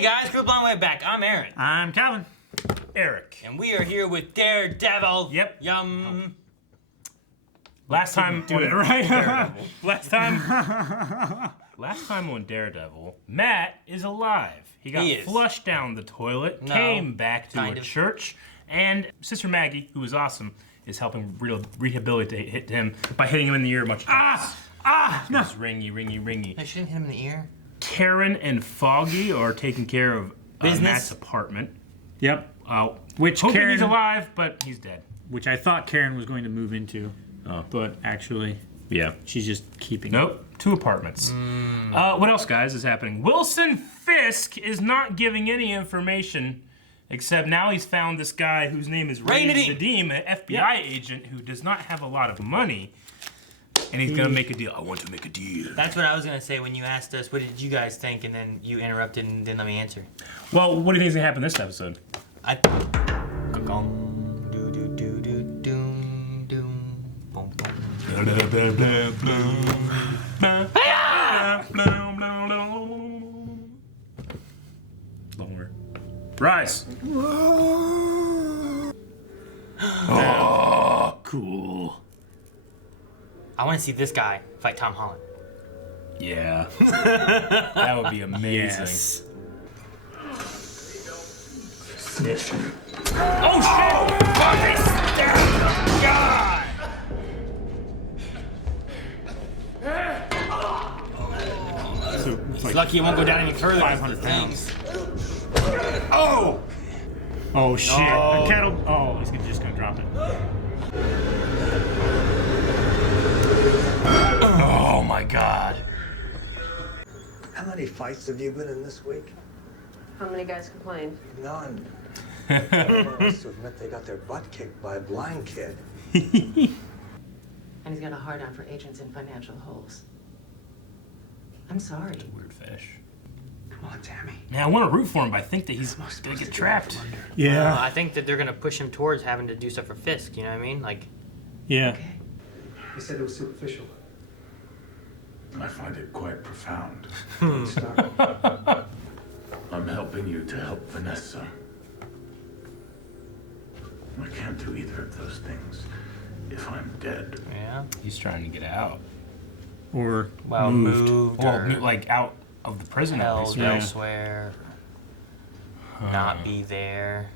Hey guys, Group Long Way Back. I'm Aaron. I'm Calvin. Eric. And we are here with Daredevil. Yep. Yum. Last time Do it right. Daredevil. Last time on Daredevil, Matt is alive. He got flushed down the toilet, came back to a church, and Sister Maggie, who is awesome, is helping rehabilitate him by hitting him in the ear a bunch of times. No. It's ringy, ringy, ringy. I shouldn't hit him in the ear. Karen and Foggy are taking care of Matt's apartment. Yep. Which hoping Karen, he's alive, but he's dead. Which I thought Karen was going to move into, but actually, she's just keeping. Nope. 2 apartments. What else, guys, is happening? Wilson Fisk is not giving any information, except now he's found this guy whose name is Ray Nadeem, an FBI agent who does not have a lot of money, and he's gonna make a deal. I want to make a deal. That's what I was gonna say when you asked us, what did you guys think, and then you interrupted and didn't let me answer. Well, what do you think is gonna happen this episode? Lower. Rise. Oh, cool. I want to see this guy fight Tom Holland. Yeah. That would be amazing. Yes. Snitch. Oh, shit! God! So it's like Lucky it won't go down any further. 500 pounds. Oh! Oh shit! Oh. A kettle. Oh, he's just gonna drop it. Oh my God! How many fights have you been in this week? How many guys complained? None. Everyone wants to admit they got their butt kicked by a blind kid. And he's got a hard-on for agents in financial holes. I'm sorry. It's a weird fish. Come on, Tammy. Man, I want to root for him, but I think that he's gonna get trapped. Yeah. I think that they're gonna push him towards having to do stuff for Fisk. You know what I mean? Like. Yeah. Okay. He said it was superficial. I find it quite profound. Stop. I'm helping you to help Vanessa. I can't do either of those things if I'm dead. Yeah. He's trying to get out. Or moved Well, or like out of the prison. held Yeah. elsewhere. Not be there.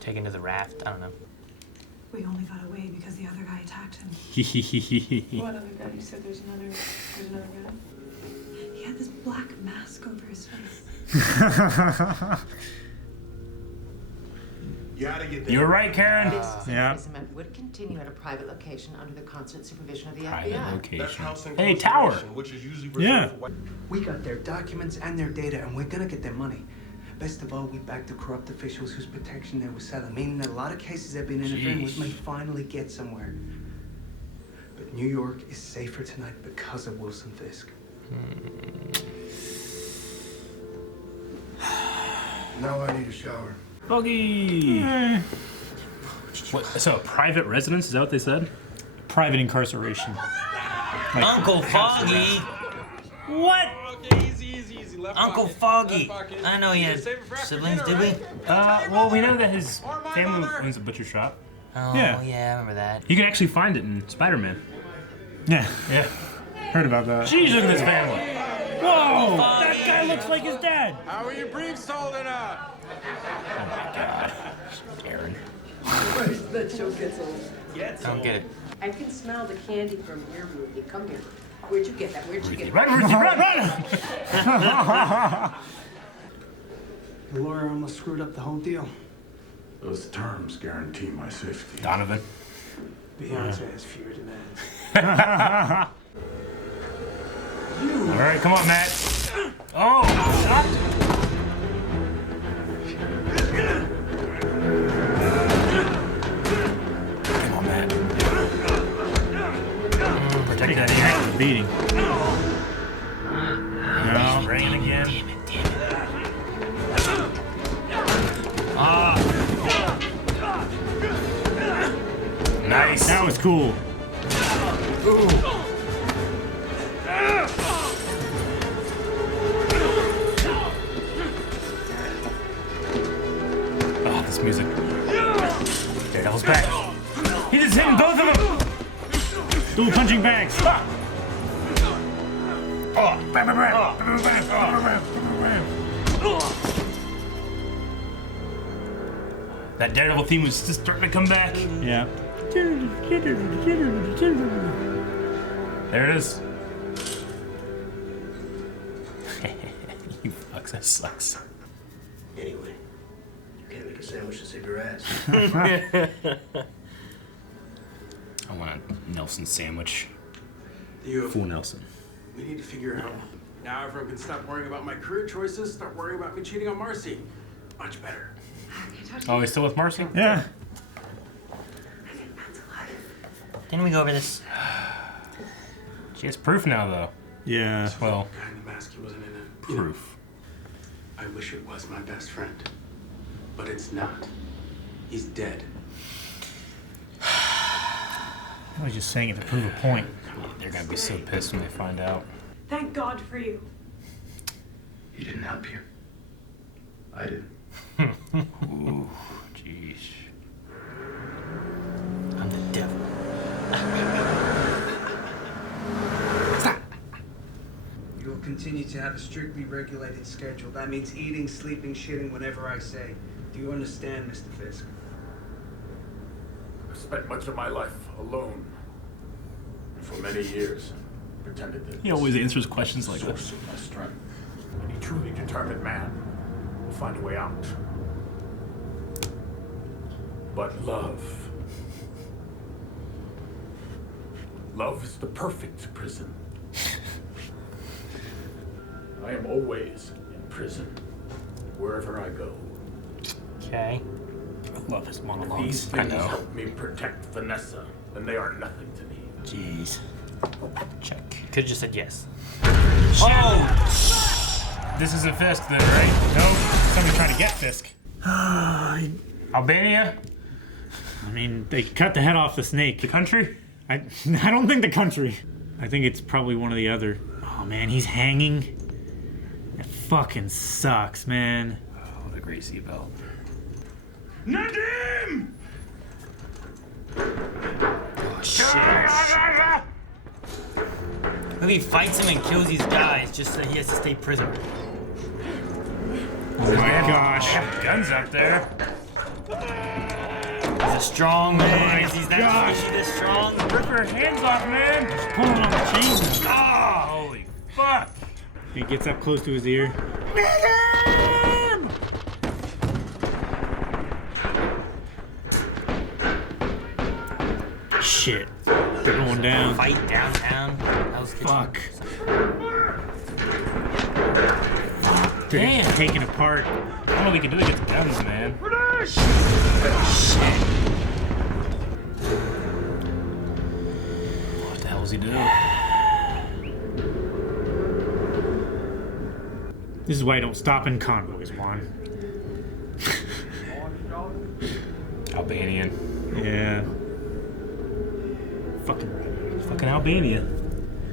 Taken to the raft. I don't know. We only got away because the other guy attacked him. What other guy? You said there's another guy? He had this black mask over his face. You're right, Karen. Business Yeah. imprisonment would continue at a private location under the constant supervision of the Private FBI. location. Hey, Tower. Which is usually Yeah. for white. We got their documents and their data, and we're gonna get their money. Best of all, we backed the corrupt officials whose protection they were selling, meaning that a lot of cases they've been interfering with may finally get somewhere. But New York is safer tonight because of Wilson Fisk. Now I need a shower. Bogey. What, so a private residence? Is that what they said? Private incarceration. Like, Uncle Foggy. what? Okay, easy. Left Uncle pocket. Foggy. Left pocket. I know he had Save it for after siblings, dinner, did we? right? Well, we know that his Or my family mother. owns a butcher shop. Oh, Yeah. yeah, I remember that. You can actually find it in Spider-Man. Yeah. Yeah. Heard about that. Jeez, look at this family. Whoa! That guy looks like his dad. How are your briefs holding up? Aaron. That show gets old. Don't get it. I can smell the candy from your movie. Come here. Where'd you get that? Where'd you get that? Run, Ruthie, run! The lawyer almost screwed up the whole deal. Those terms guarantee my safety. Donovan. Beyonce has fewer demands. All right, come on, Matt. Oh, shot. Come on, Matt. Protect that ear. Beating. No. Rain again. Nice. That was cool. this music. Daredevil's back. He just hitting both of them. Dual punching bags. That Daredevil theme was just starting to come back. Yeah. There it is. You fucks, that sucks. Anyway, you can't make a sandwich to save your ass. I want a Nelson sandwich. Full Nelson. We need to figure out. Now everyone can stop worrying about my career choices, start worrying about me cheating on Marcy. Much better. Oh, he's still with Marcy? Yeah. Didn't we go over this? She has proof now, though. Yeah. Well, Kind of mask he wasn't in it. proof. I wish it was my best friend, but it's not. He's dead. I was just saying it to prove a point. They're gonna be so pissed when they find out. Thank God for you. You didn't help you. I did. Ooh, jeez. I'm the devil. You will continue to have a strictly regulated schedule. That means eating, sleeping, shitting whenever I say. Do you understand, Mr. Fisk? I spent much of my life alone. And for many years, pretended that He always answers questions like source this. of my strength. Any truly determined man will find a way out. But love. Love is the perfect prison. I am always in prison, wherever I go. Okay. I love his These monologues. things help me protect Vanessa, and they are nothing to me. Jeez. Check. Could've just said yes. Oh! This isn't Fisk then, right? Nope. Somebody trying to get Fisk. Albania? I mean, they cut the head off the snake. The country? I don't think the country. I think it's probably one of the other. Oh man, he's hanging. That fucking sucks, man. Oh, the great seatbelt. Nadim! Oh shit. Look, he fights him and kills these guys just so he has to stay prisoner. Oh my gosh. Guns out there. He's a strong man. He's that gosh. squishy, this strong. Rip her hands off, man. Pulling on the chains. Ah, holy fuck. He gets up close to his ear. Shit. They're going down. Fight downtown. Hell's Kitchen. Fuck. They're Damn. taken apart. I don't know what we can do to get the guns, man. What the hell does he do? This is why I don't stop in convoys, Juan. Albanian. Yeah. Fucking Albania.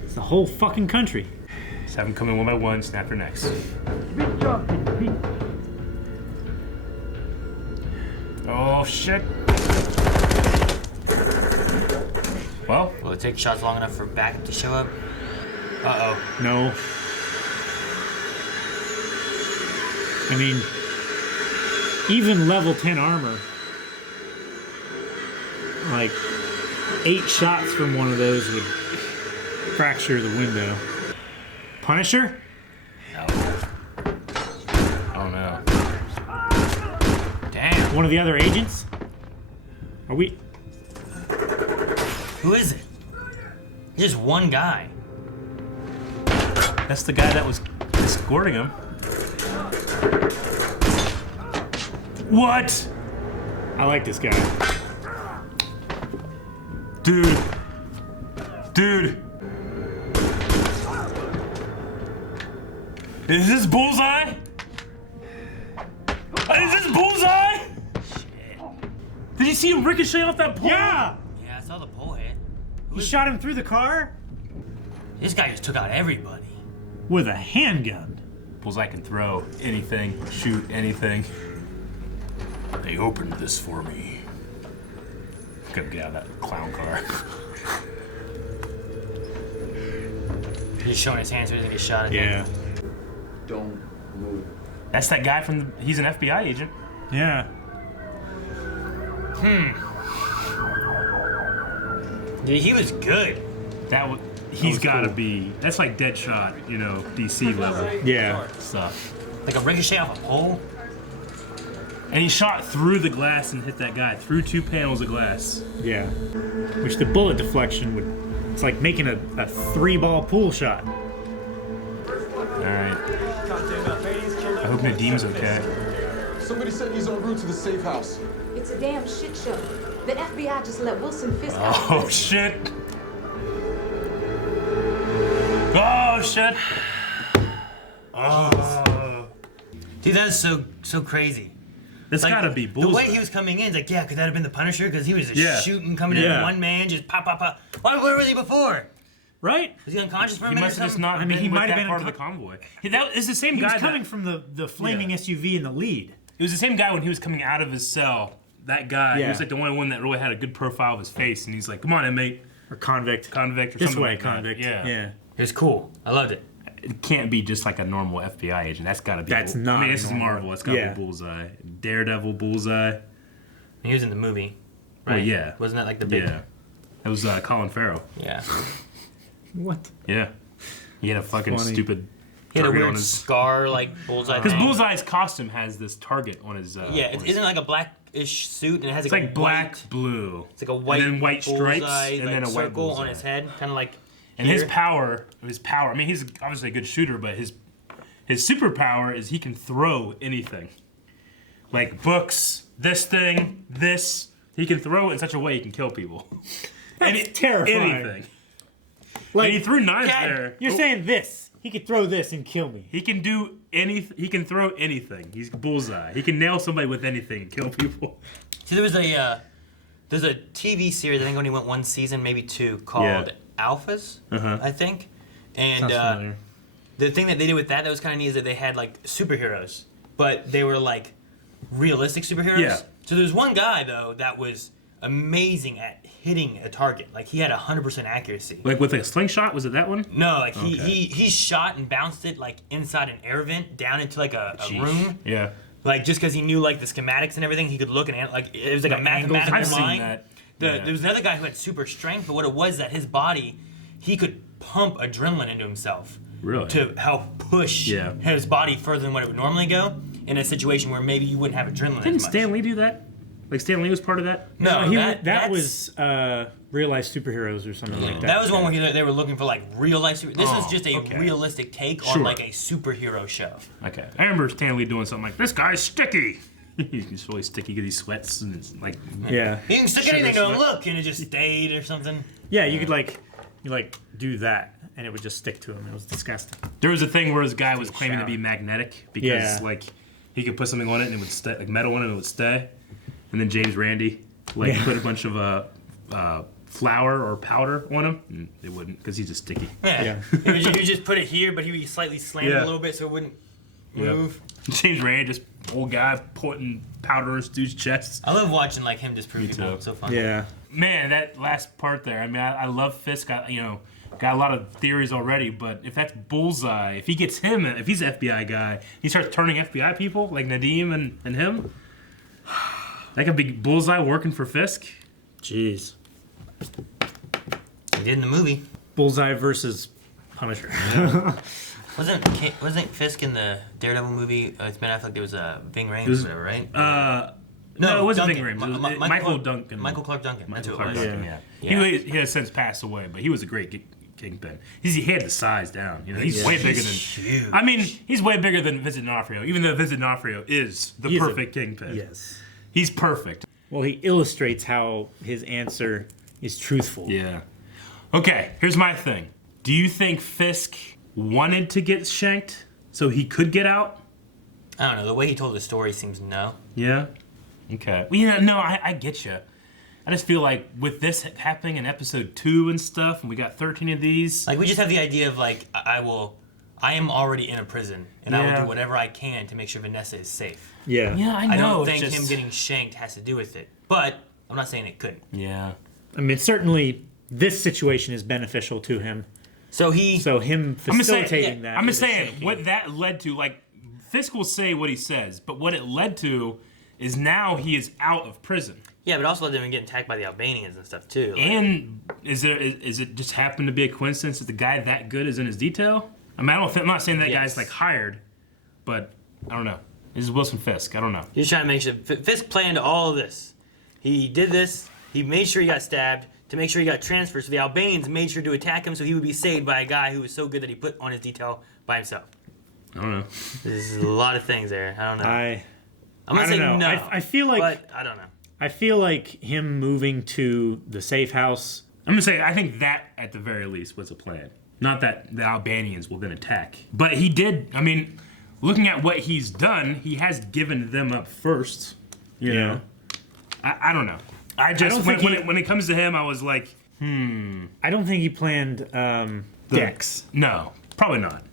It's the whole fucking country. Just have them come in one by one, snap their necks. Oh shit. Well, Will it take shots long enough for backup to show up? Uh-oh. No. I mean, even level 10 armor, like 8 shots from one of those would fracture the window. Punisher? no. Oh no. Damn. One of the other agents? Are we? Who is it? Just one guy. That's the guy that was escorting him. What? I like this guy. Dude. Dude. Is this Bullseye? Is this Bullseye? Shit. Did you see him ricochet off that pole? Yeah! Yeah, I saw the pole hit. He shot him through the car This guy just took out everybody. with a handgun. Bullseye can throw anything, shoot anything. They opened this for me. Gotta get out of that clown car. He's showing his hands so he doesn't get shot again. Yeah. Don't move. That's that guy from. He's an FBI agent. Yeah. Dude, he was good. He's was got to cool. be. That's like Deadshot, you know, DC level Yeah. stuff. Like a ricochet off a pole. And he shot through the glass and hit that guy through 2 panels of glass. Yeah. Which the bullet deflection would. It's like making a 3-ball pool shot. All right. I hope Nadim's okay. Somebody said he's en route to the safe house. It's a damn shit show. The FBI just let Wilson Fisk out. Oh shit! Oh shit! Oh. Dude, that is so crazy. That's Like, gotta be the bullshit. way he was coming in, it's like, yeah, could that have been the Punisher? Because he was just Yeah. shooting, coming in Yeah. one man, just pop, pop, pop. Where was he before? Right? Was he unconscious for a He minute must or have just something? not I mean, he been might with have that been part in of the convoy. That is the same He guy. was coming from the flaming SUV in the lead. It was the same guy when he was coming out of his cell. That guy, he Yeah. was like the only one that really had a good profile of his face, and he's like, "Come on, inmate, Or convict. or This something way, like that." convict. Yeah. Yeah. It was cool. I loved it. It can't be just like a normal FBI agent. That's got to be. That's not I mean, this is normal. Marvel. It's got to Yeah. be Bullseye, Daredevil, Bullseye. He was in the movie, right? Well, yeah. Wasn't that like the big? Yeah, that was Colin Farrell. Yeah. What? Yeah, he had a fucking funny. stupid. He had a target on weird his. scar, like bullseye. Because thing. Bullseye's costume has this target on his. Yeah, on his- isn't it like a blackish suit and it has It's like, like a black, white, blue. it's like a white, and then white stripes, bullseye, and like then a white circle bullseye. on his head, kind of like. And here. his power. I mean, he's obviously a good shooter, but his superpower is he can throw anything. Like books, this thing, this. He can throw it in such a way he can kill people. That's terrifying. Anything. Like, And he threw knives God, there. You're saying this. He could throw this and kill me. He can do anything. He can throw anything. He's Bullseye. He can nail somebody with anything and kill people. See, there's a TV series. I think only went 1 season, maybe 2, called Alphas. I think, and Sounds familiar. the thing that they did with that was kind of neat is that they had like superheroes, but they were like realistic superheroes. Yeah. So there's one guy though that was amazing at hitting a target. Like he had 100% accuracy. Like with a slingshot, was it that one? No, like Okay. he shot and bounced it like inside an air vent down into like a room. Yeah. Like just because he knew like the schematics and everything, he could look and like it was like a mathematical I've seen mind. that. There was another guy who had super strength, but what it was that his body, he could pump adrenaline into himself. Really? To help push Yeah. his body further than what it would normally go in a situation where maybe you wouldn't have adrenaline Didn't as much. Stan Lee do that? Like Stan Lee was part of that? No, that that's- was real life superheroes or something like that. That was one where they were looking for like real life super. This is Oh, just a okay. realistic take on Sure. like a superhero show. Okay. I remember Stan Lee doing something like, "This guy's sticky." He's really sticky because he sweats and it's like. Yeah. You can stick Sugar anything to him, sweat. look, and it just stayed or something. Yeah, you could do that and it would just stick to him. It was disgusting. There was a thing where this guy was claiming to be shower. magnetic because Yeah. like he could put something on it and it would stay, like metal on it and it would stay. And then James Randi Yeah. put a bunch of flour or powder on him and it wouldn't because he's just sticky. Yeah. he would just put it here, but he would slightly slam it Yeah. a little bit so it wouldn't Yep. move. James Randi, just old guy putting powder in dude's chest. I love watching like him disprove people. too. It's so fun. Yeah. Man, that last part there. I mean, I love Fisk. Got a lot of theories already. But if that's Bullseye, if he gets him, if he's an FBI guy, he starts turning FBI people like Nadim and him. That could be Bullseye working for Fisk. Jeez. He did in the movie. Bullseye versus Punisher. Wasn't Fisk in the Daredevil movie? It's Ben Affleck. There was Ving Rhames, was- or whatever, right? No, it wasn't Duncan. Ving Rhames. It was Michael Michael Duncan. Michael Clark Duncan. That's Michael who it Clark was. Duncan, Yeah. He has since passed away, but he was a great kingpin. He had the size down. He's way bigger than. huge. I mean, he's way bigger than Vincent D'Onofrio. Even though Vincent D'Onofrio is the He's a- perfect kingpin. Yes. He's perfect. Well, he illustrates how his answer is truthful. Yeah. Okay, here's my thing. Do you think Fisk wanted to get shanked so he could get out? I don't know. The way he told the story seems no. Yeah. Okay. Well, no, I get you. I just feel like with this happening in episode 2 and stuff, and we got 13 of these. Like we just have the idea of like I'll I am already in a prison, and I will do whatever I can to make sure Vanessa is safe. Yeah. Yeah, I know. I don't think just... him getting shanked has to do with it, but I'm not saying it couldn't. Yeah. I mean, certainly this situation is beneficial to him. So him facilitating that. I'm just saying what that led to. Like, Fisk will say what he says, but what it led to is now he is out of prison. Yeah, but also let them get attacked by the Albanians and stuff too. Like, And is it just happened to be a coincidence that the guy that good is in his detail? I mean, I'm not saying that guy's like hired, but I don't know. This is Wilson Fisk. I don't know. He's trying to make sure Fisk planned all of this. He did this. He made sure he got stabbed to make sure he got transferred. So the Albanians made sure to attack him so he would be saved by a guy who was so good that he put on his detail by himself. I don't know. There's a lot of things there. I don't know. I'm gonna I say don't know. no. I feel like, but I don't know. I feel like him moving to the safe house. I'm gonna say I think that at the very least was a plan. Not that the Albanians will then attack, but he did. I mean, looking at what he's done, he has given them up first. You know, I don't know. I just when it comes to him, I was like, I don't think he planned Dex. No, probably not.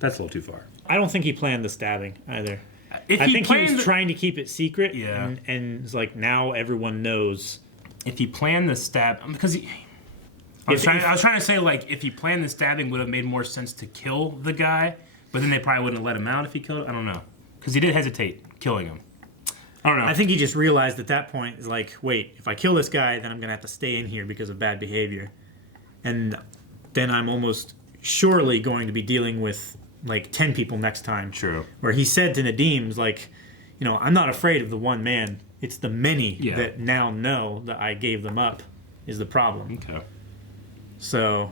That's a little too far. I don't think he planned the stabbing either. If I think he was trying to keep it secret. Yeah. And it's like now everyone knows. If he planned the stab, because I was trying to say, like, if he planned the stabbing, would have made more sense to kill the guy, but then they probably wouldn't have let him out if he killed him. I don't know. Because he did hesitate killing him. I don't know. I think he just realized at that point, is like, wait, if I kill this guy, then I'm going to have to stay in here because of bad behavior. And then I'm almost surely going to be dealing with, like, 10 people next time. True. Where he said to Nadim's, like, you know, I'm not afraid of the one man. It's the many that now know that I gave them up is the problem. Okay. So,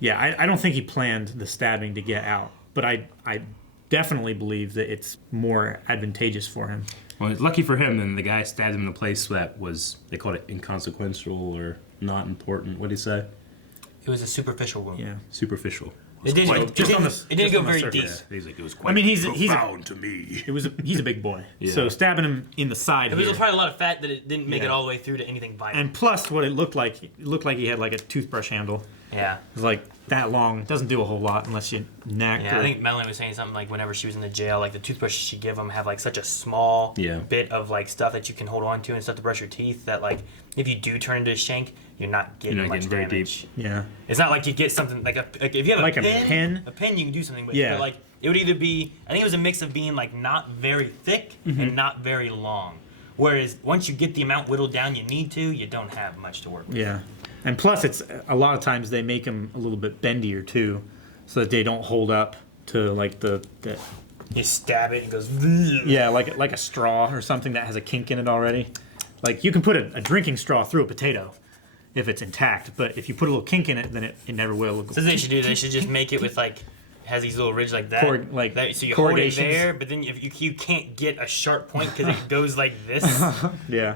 yeah, I don't think he planned the stabbing to get out. But I definitely believe that it's more advantageous for him. Well, it's lucky for him, then the guy stabbed him in a place that was, they called it inconsequential or not important. What did he say? It was a superficial wound. Yeah. Superficial. It didn't go very deep. Yeah, he's like, it was quite profound to me. He's a big boy. Yeah. So stabbing him in the side. There was probably a lot of fat that it didn't make it all the way through to anything vital. And plus, what it looked like he had like a toothbrush handle. Yeah. It was like that long. It doesn't do a whole lot unless you knack. Yeah, I think Melanie was saying something like whenever she was in the jail, like the toothbrushes she give them have like such a small bit of like stuff that you can hold on to and stuff to brush your teeth that like if you do turn into a shank, you're not getting much very damage. deep. Yeah. It's not like you get something like if you have like a pen you can do something with. Yeah. But like it would either be I think it was a mix of being like not very thick and not very long. Whereas once you get the amount whittled down you need to, you don't have much to work with. Yeah. And plus, it's a lot of times they make them a little bit bendier too, so that they don't hold up to like the you stab it and it goes. Yeah, like a straw or something that has a kink in it already. Like you can put a drinking straw through a potato if it's intact, but if you put a little kink in it, then it never will. So they should do. They should just make it with like has these little ridges like that. So you hold it there, but then if you can't get a sharp point because it goes like this. Yeah,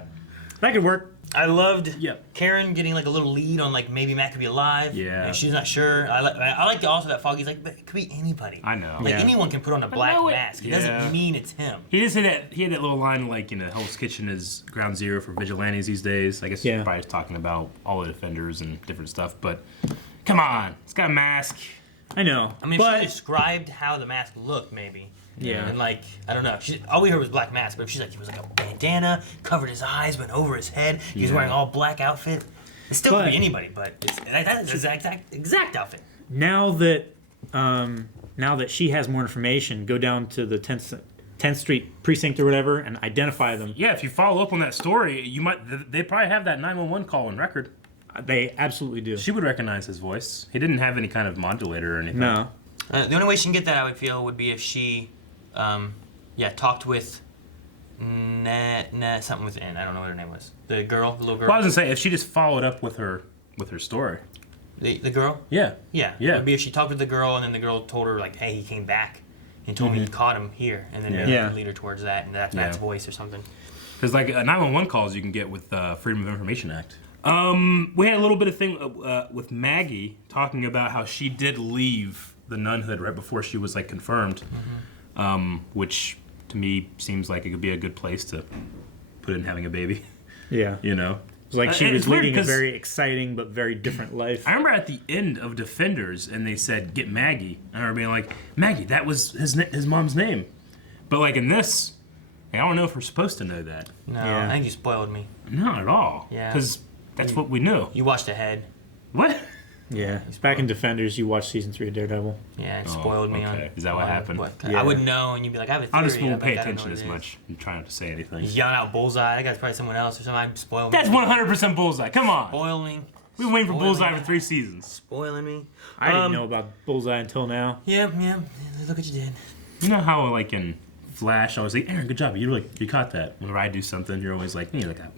that could work. I loved Karen getting like a little lead on like maybe Matt could be alive. Yeah. And she's not sure. I like also that Foggy's like, but it could be anybody. I know. Like anyone can put on a black mask. It doesn't mean it's him. He did say that he had that little line like, you know, Hell's Kitchen is ground zero for vigilantes these days. I guess he's probably talking about all the defenders and different stuff, but come on, it's got a mask. I know. I mean, if she described how the mask looked, maybe. Yeah. And like, I don't know. All we heard was black mask, but if she's like, he was like a bandana, covered his eyes, went over his head. He was wearing all black outfit. It still could be anybody, but that's his exact outfit. Now that she has more information, go down to the 10th Street precinct or whatever and identify them. Yeah, if you follow up on that story, they probably have that 911 call on record. They absolutely do. She would recognize his voice. He didn't have any kind of modulator or anything. No. The only way she can get that, I would feel, would be if she, talked with something with N. I don't know what her name was. The little girl. Well, I was gonna say if she just followed up with her story. The girl. Yeah. Yeah. It would be if she talked with the girl and then the girl told her like, hey, he came back and told me he caught him here, and then maybe lead her towards that and that's Matt's voice or something. Because like 911 calls you can get with Freedom of Information Act. We had a little bit of thing with Maggie talking about how she did leave the nunhood right before she was like confirmed, which to me seems like it could be a good place to put in having a baby. Yeah. You know. was like she And was it's weird leading a 'cause- very exciting but very different life. I remember at the end of Defenders, and they said, get Maggie. And I remember being like, Maggie, that was his mom's name. But like in this, I don't know if we're supposed to know that. No, Yeah. I think you spoiled me. Not at all. Yeah. Because that's what we knew. You watched ahead. What? Yeah, back in Defenders, you watched season 3 of Daredevil. Yeah, it spoiled me on. Okay. Is that what happened? Yeah. I wouldn't know, and you'd be like, I have a theory. I just won't pay I don't know attention what as it is. much. I'm trying not to say anything. He's yelling out Bullseye. That guy's probably someone else or something. I'm spoiling That's me. 100% Bullseye. Come on. Spoiling. We've been waiting for Spoiling. Bullseye for 3 seasons. Spoiling me. I didn't know about Bullseye until now. Yeah. Look what you did. You know how like in Flash, I was like, Aaron, good job. You caught that. Whenever I do something, you're always like, look out.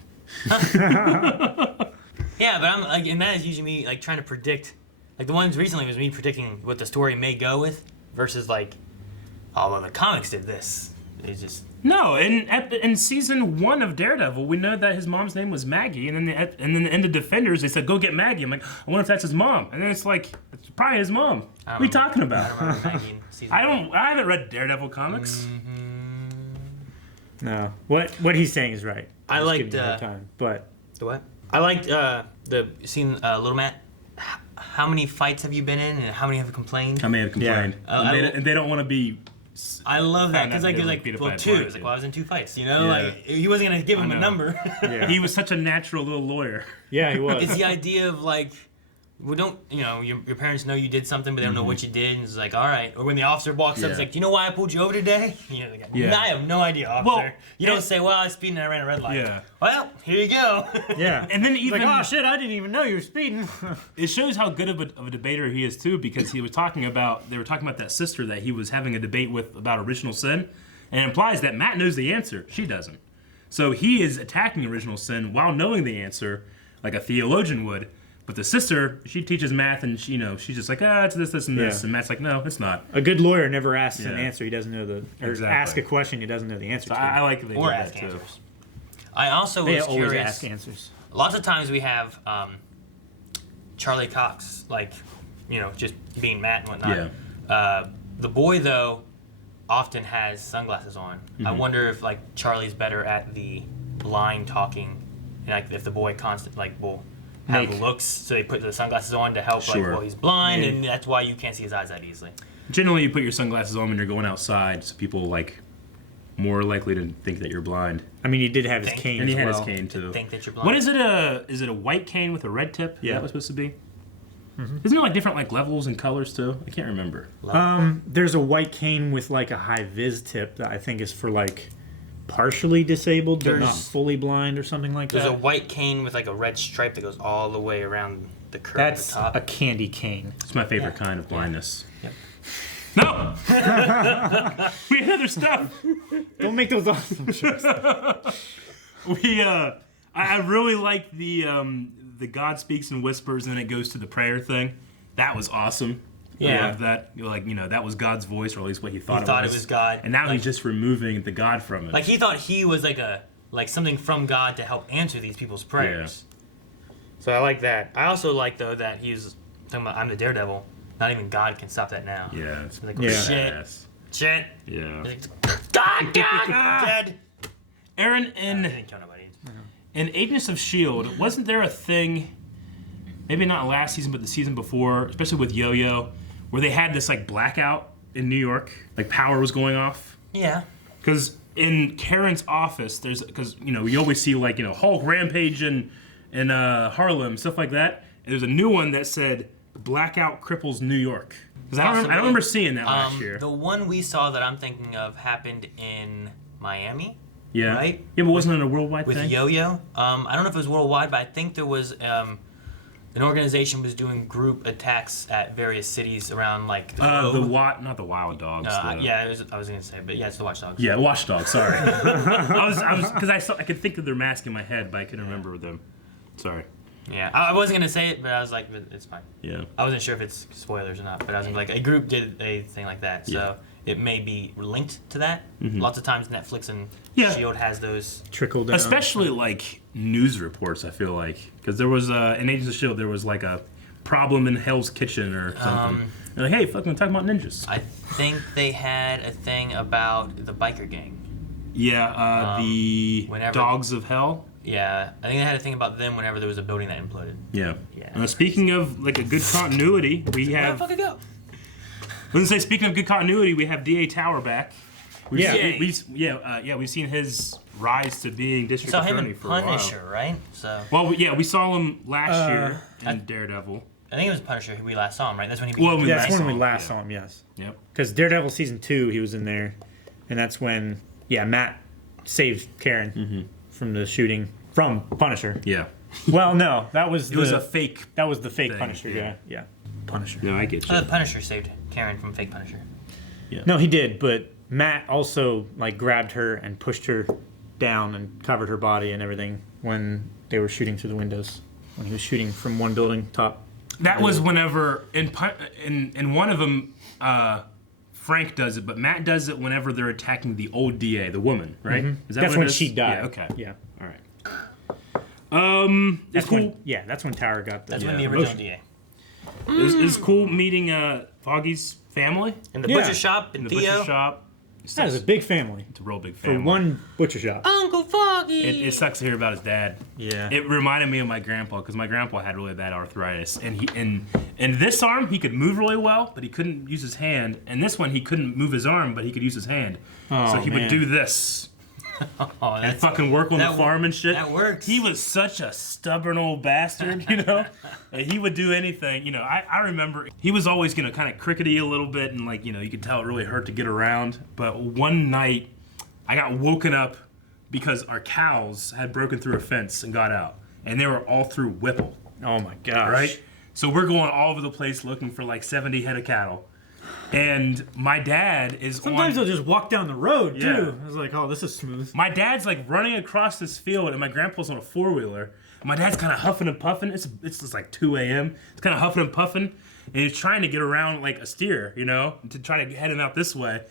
Yeah, but I'm like, and that is usually me like trying to predict. Like the ones recently was me predicting what the story may go with versus like, oh well, the comics did this. It's just No, in season 1 of Daredevil, we know that his mom's name was Maggie, and then the end of Defenders, they said, go get Maggie. I'm like, I wonder if that's his mom. And then it's like, it's probably his mom. What are you talking about? I don't remember Maggie in season I haven't read Daredevil comics. No, what he's saying is right. I Just liked, giving you a hard time, but The what? I liked the scene, Little Matt. How many fights have you been in, and how many have complained? I may have complained. Yeah. And they don't want to be. I love that because like They it's were like beat up well by a 2. blind It's like kid. well I was in 2 fights, you know, Yeah. like he wasn't gonna give him a know. number. yeah, He was such a natural little lawyer. yeah, he was. It's the idea of like, we don't, you know, your parents know you did something, but they don't know what you did, and it's like, all right. Or when the officer walks up, it's Yeah. like, do you know why I pulled you over today? You're like, Yeah. I have no idea, officer. Well, you don't say, well, I was speeding and I ran a red light. Yeah. Well, here you go. Yeah, And then He's even like, oh shit, I didn't even know you were speeding. it shows how good of a debater he is too, because they were talking about that sister that he was having a debate with about original sin, and it implies that Matt knows the answer, she doesn't. So he is attacking original sin while knowing the answer, like a theologian would. But the sister, she teaches math, and she, she's just like, it's this, and this, Yeah. and Matt's like, no, it's not. A good lawyer never asks an Yeah. answer he doesn't know or Exactly. ask a question he doesn't know the answer So to. I like that they Or did ask that too. answers. I also They was always curious. ask answers. Lots of times we have Charlie Cox, like, just being Matt and whatnot. Yeah. The boy, though, often has sunglasses on. I wonder if, like, Charlie's better at the blind talking, and, like, if the boy will have Make- looks, so they put the sunglasses on to help, Sure. like, he's blind, Maybe. and that's why you can't see his eyes that easily. Generally, you put your sunglasses on when you're going outside, so people more likely to think that you're blind. I mean, he did have his Thank- cane And he as had well. his cane too. Think that you're blind. What is it? Is it a white cane with a red tip? Is Yeah. that what it's supposed to be? Isn't there different levels and colors too? I can't remember. There's a white cane with like a high vis tip that I think is for like partially disabled but not There's- fully blind or something like There's that. a white cane with, like, a red stripe that goes all the way around the curve That's at the a top. candy cane. It's my favorite kind of blindness. Yep. No! We had other stuff. Don't make those awesome jokes. I really like the God speaks in whispers and then it goes to the prayer thing. That was awesome. Yeah. I love that. That was God's voice, or at least what he thought, It was God. And now Like- he's just removing the God from it. Like he thought he was like something from God to help answer these people's prayers. So I like that. I also like though that he's talking about I'm the Daredevil. Not even God can stop that now. Yeah, it's Like, Yeah. badass. Shit. Yeah. God, dead. Aaron, He didn't kill nobody. in Agents of S.H.I.E.L.D., wasn't there a thing, maybe not last season, but the season before, especially with Yo-Yo, where they had this blackout in New York? Like power was going off? Yeah. Because in Karen's office, because you always see Hulk rampage in Harlem, stuff like that. And there's a new one that said blackout cripples New York. Because I don't remember seeing that last year. The one we saw that I'm thinking of happened in Miami. Yeah. Right? Yeah, but wasn't it a worldwide With thing? Yo-Yo. I don't know if it was worldwide, but I think there was an organization was doing group attacks at various cities around the globe. Not the Wild Dogs. Yeah, I was gonna say, but yeah, it's the Watchdogs. Yeah, Watchdog. Sorry, I was because I could think of their mask in my head, but I couldn't remember them. Sorry. Yeah, I wasn't gonna say it, but I was like, it's fine. Yeah. I wasn't sure if it's spoilers or not, but I was like, a group did a thing like that, so it may be linked to that. Lots of times Netflix and Shield has those Trickle down. Especially news reports. I feel like because there was in Agents of S.H.I.E.L.D. there was a problem in Hell's Kitchen or something. They're like, hey, fucking talking about ninjas. I think they had a thing about the biker gang. Yeah, the whenever- Dogs of Hell. Yeah, I think they had to think about them whenever there was a building that imploded. Yeah. Yeah. Speaking of like a good continuity, we have. Where the fuck it go? I was gonna say, speaking of good continuity, we have D.A. Tower back. We've seen his rise to being district Saw him attorney in for a while. Punisher, right? So. Well, we saw him last year in Daredevil. I think it was Punisher we last saw him, right? That's when he. That's when we last saw him. Yes. Yep. Because Daredevil season 2, he was in there, and that's when Matt saved Karen from the shooting from Punisher. Yeah. Well, no, that was was a fake. That was the fake thing, Punisher. Yeah. Punisher. No, I get you. The Punisher saved Karen from fake Punisher. Yeah. No, he did, but Matt also like grabbed her and pushed her down and covered her body and everything when they were shooting through the windows. When he was shooting from one building top. That was whenever in one of them, Frank does it, but Matt does it whenever they're attacking the old DA, the woman, right? Is that That's what when it is? she died. Yeah. Okay. Yeah. All right. That's it's cool. when, that's when Tower got the. That's when the original DA. It's cool meeting Foggy's family In the butcher shop in and the Theo. butcher shop. That is a big family. It's a real big For family. one butcher shop. Uncle Foggy. It sucks to hear about his dad. Yeah. It reminded me of my grandpa because my grandpa had really bad arthritis, and in this arm he could move really well, but he couldn't use his hand. And this one he couldn't move his arm, but he could use his hand. So he would do this. And fucking work on the farm and shit. That works. He was such a stubborn old bastard, you know? And he would do anything, you know. I remember he was always gonna kind of crickety a little bit, and like, you know, you could tell it really hurt to get around. But one night I got woken up because our cows had broken through a fence and got out, and they were all through Whipple. Oh my gosh. Right? So we're going all over the place looking for like 70 head of cattle. And my dad is Sometimes they'll just walk down the road, too. Yeah. I was like, oh, this is smooth. My dad's like running across this field, and my grandpa's on a 4-wheeler. My dad's kind of huffing and puffing. It's just like 2 a.m. It's kind of huffing and puffing, and he's trying to get around like a steer, you know, to try to head him out this way.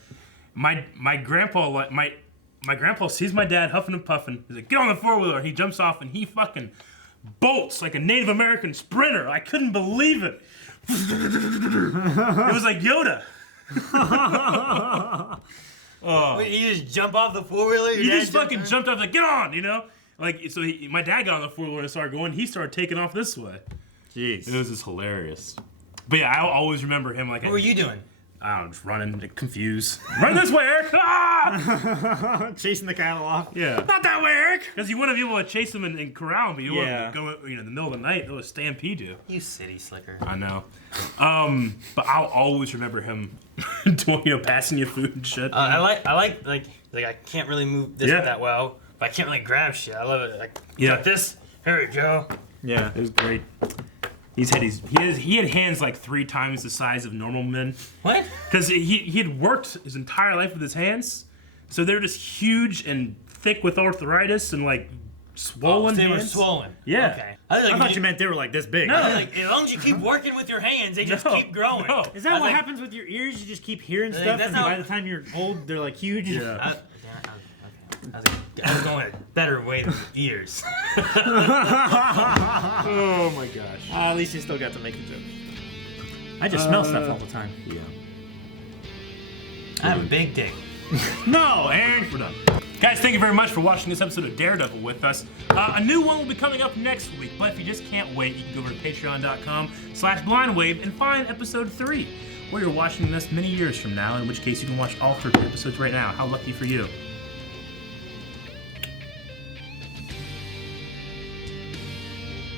My grandpa sees my dad huffing and puffing. He's like, get on the 4-wheeler. He jumps off, and he fucking bolts like a Native American sprinter. I couldn't believe it. It was like Yoda. Wait, you just jump off the 4-wheeler? He just fucking jumped off, like, get on, you know? Like, so my dad got on the 4-wheeler and started going. He started taking off this way. Jeez. It was just hilarious. But yeah, I always remember him like. What were you doing? I don't know, just running, like, confused. Run this way, Eric! Ah! Chasing the cattle off. Yeah. Not that way, Eric! Because you want to be able to chase them and corral them, but you Yeah. want to go, you know, in the middle of the night, they'll stampede you. You city slicker. I know. But I'll always remember him doing, you know, passing you food and shit. I like I can't really move this that well, but I can't really grab shit. I love it. Like, got this. Here we go. Yeah. It was great. He had hands like 3 times the size of normal men. What? Because he had worked his entire life with his hands, so they're just huge and thick with arthritis and like swollen. They were hands. swollen. Yeah. Okay. I thought you meant they were like this big. No. Like, as long as you keep working with your hands, they just keep growing. No. Is that what happens with your ears? You just keep hearing stuff, and by the time you're old, they're like huge. Yeah. I was going a better way than ears. Oh my gosh. At least you still got to make the joke. I just smell stuff all the time. Yeah. I have a big dick. No, Aaron, we're done. Guys, thank you very much for watching this episode of Daredevil with us. A new one will be coming up next week, but if you just can't wait, you can go over to patreon.com/blindwave and find episode 3, where you're watching this many years from now, in which case you can watch all 30 episodes right now. How lucky for you.